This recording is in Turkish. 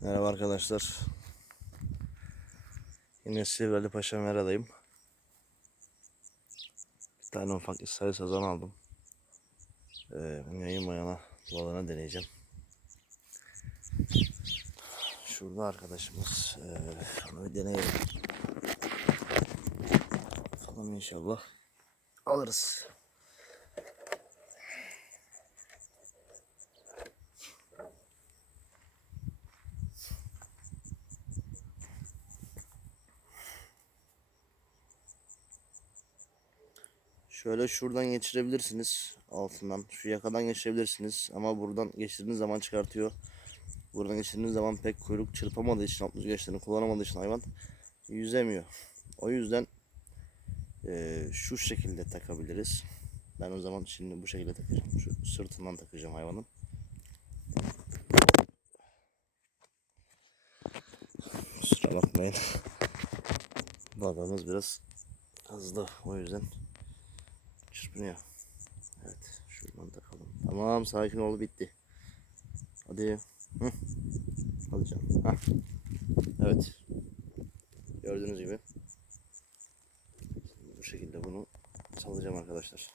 Merhaba arkadaşlar. Yine Sivri Paşa Mera'dayım. Bir tane ufak İsrail sazan aldım. Ee, yayın mayana balığına deneyeceğim. Şurada arkadaşımız. Ee, onu bir deneyelim. Bakalım inşallah alırız. Şöyle şuradan geçirebilirsiniz altından. Şu yakadan geçirebilirsiniz ama buradan geçirdiğiniz zaman çıkartıyor. Buradan geçirdiğiniz zaman pek kuyruk çırpamadığı için alt yüzgeçlerini kullanamadığı için hayvan yüzemiyor. O yüzden eee, şu şekilde takabiliriz. Ben o zaman şimdi bu şekilde takacağım. Şu sırtından takacağım hayvanın. Kusura bakmayın. Balığımız biraz hızlı o yüzden çırpınıyor. Evet şuradan takalım. Tamam sakin ol bitti. Hadi. Hı. Alacağım. Hah. Evet. Gördüğünüz gibi. Bu şekilde bunu salacağım arkadaşlar.